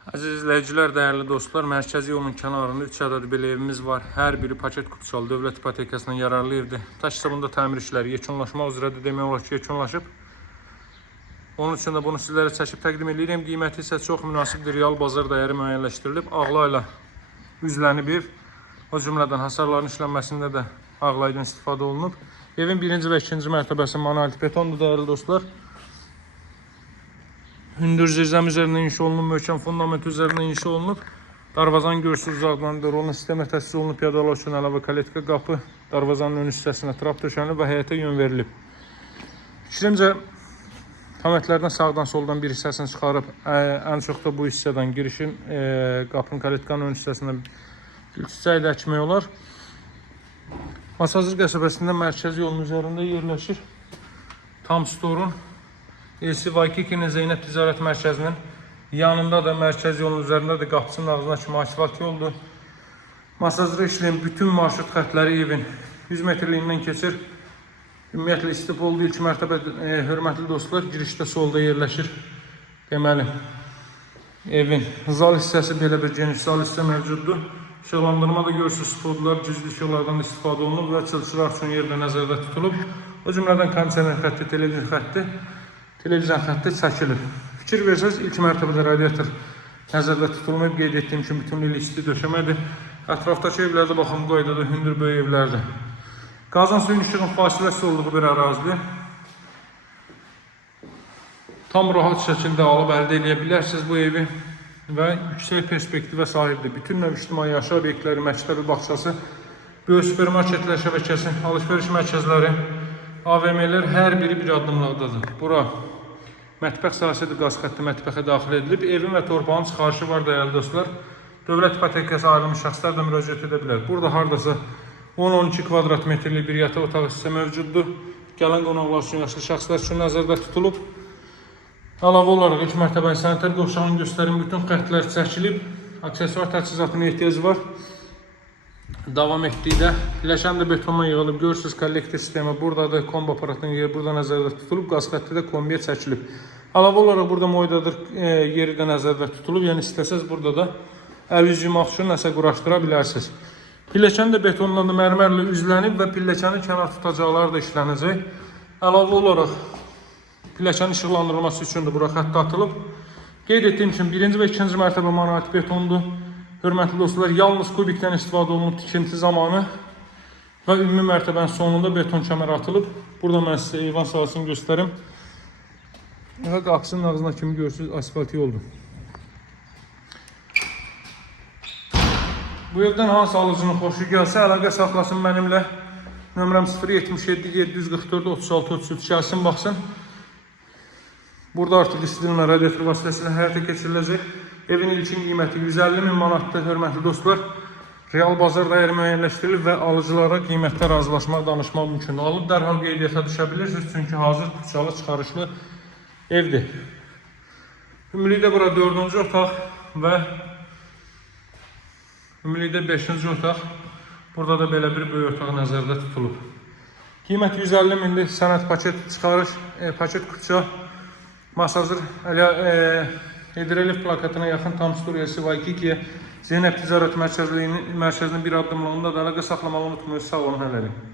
Əziz izləyicilər, dəyərli dostlar, mərkəzi yolun kənarında 3 ədəd belə evimiz var. Hər biri paket kutusalı dövlət ipotekasından yararlı evdir. Taş hesabında təmir işləri yekunlaşmaq üzrədir, demək olar ki, yekunlaşıb. Onun üçün də bunu sizlərə çəkib təqdim edirəm. Qiyməti isə çox münasibdir, real bazar dəyəri müəyyənləşdirilib. Ağlayla üzlənib ev. O cümlədən hasarların işlənməsində də ağlaydan istifadə olunub. Evin birinci və ikinci mərtəbəsi monolit betondur, dəyərli dostlar. Hündür zirzəm üzərində inşa olunub, möhkəm fundament üzərində inşa olunub. Darvazanın görürsünüz uzaqlarında rolun sistemi təsis olunub, piyadalar üçün əlavə kaletka qapı, darvazanın ön hissəsinə trap döşənilib və həyətə yön verilib. Fikrimcə, tamətlərdən sağdan soldan bir hissəsini çıxarıb, ən çox da bu hissədən girişin qapının kaletkanın ön hissəsinə gül çiçəyi də əkmək olar. Masazır qəsəbəsində mərkəzi yolun üzərində yerləşir. Tam Store'un LC Vaykikinin Zeynəb Ticarət Mərkəzinin yanında da mərkəz yolun üzərində də qapısının ağzına kimi asfalt yoldur. Masajda işləyən bütün marşrut xətləri evin 100 metrliyindən keçir. Ümumiyyətlə istif olduğu ilk mərtəbə, hörmətli dostlar, girişdə solda yerləşir. Deməli, evin zal hissəsi belə bir geniş zal hissə mövcuddur. İşıqlandırma da görürsünüz, spotlar, cüzlü işıqlardan istifadə olunub və çılçıraq üçün yerdə nəzərdə tutulub. O cümlədən kondisioner xətti, televizyon xətti çəkilir. Fikir versəz, ilk mərtəbədə radiator nəzərdə tutulmayıb, qeyd etdiyim kimi bütünlüklə isti döşəmədir. Ətrafdakı evlərdə baxım qaydada hündür böyük evlərdir. Qazan suyun işığın fasiləsi olduğu bir ərazidir. Tam rahat şəkildə alıb əldə edə bilərsiniz bu evi və yüksək perspektivə sahibdir. Bütün növ ictimai yaşayış obyektləri, məktəbi bağçası, böyük supermarketlər şəbəkəsi, alış-veriş mərkəzləri, AVM'lər hər biri bir addımlıqdadır. Bura mətbəx sahəsidir, qaz xətti mətbəxə daxil edilib. Evin və torpağın çıxarışı var, dəyərli dostlar. Dövlət ipotekası ayrılmış şəxslər də müraciət edə bilər. Burada hardasa 10-12 kvadrat metrlik bir yataq otağı hissə mövcuddur. Gələn qonaqlar üçün, yaşlı şəxslər üçün nəzərdə tutulub. Əlavə olaraq ilk mərtəbənin sanitar qovşağını göstərin, bütün xəttlər çəkilib. Aksesuar təchizatına ehtiyac var. Davam etdikdə biləşən də betonla yığılıb. Görürsünüz, kollektor sistemi buradadır, kombi aparatının yeri burada nəzərdə tutulub, qaz xətti də kombiyə çəkilib. Əlavə olaraq burada moydadır yeri də nəzərdə tutulub, yəni istəsəz burada da əl yüz yumaq üçün nəsə quraşdıra bilərsiniz. Pilləkən də betonla da mərmərlə üzlənib və pilləkənin kənar tutacaqları da işlənəcək. Əlavə olaraq pilləkənin işıqlandırılması üçün də bura xətt atılıb. Qeyd etdiyim kimi birinci və ikinci mərtəbə monolit betondur. Hörmətli dostlar, yalnız kubikdən istifadə olunub tikinti zamanı və ümumi mərtəbənin sonunda beton kəmər atılıb. Burada mən sizə eyvan sahəsini göstərim. Və qapısının ağzına kimi görürsünüz, asfalt yoldur. Bu evdən hansı alıcının xoşu gəlsə, əlaqə saxlasın mənimlə. Nömrəm 077 744 36 33 gəlsin, baxsın. Burada artıq istidilmə radiator vasitəsilə həyata keçiriləcək. Evin ilkin qiyməti 150.000 manatdır, hörmətli dostlar. Real bazar dəyəri müəyyənləşdirilib və alıcılara qiymətdə razılaşmaq, danışmaq mümkündür. Alıb dərhal qeydiyyata düşə bilirsiniz, çünki hazır kutusalı çıxarışlı evdir. Ümumilikdə bura 4-cü otaq və ümumilikdə 5-ci otaq. Burada da belə bir böyük otaq nəzərdə tutulub. Qiymət 150.000-dir, sənəd paket çıxarış, paket kutusa, masazır, Hidrelif plakatına yaxın Tam Store LC Vaykikiyə Zeynəb Ticarət Mərkəzinin bir addımlığında da əlaqə saxlamağı unutmayın. Sağ olun, hələlik.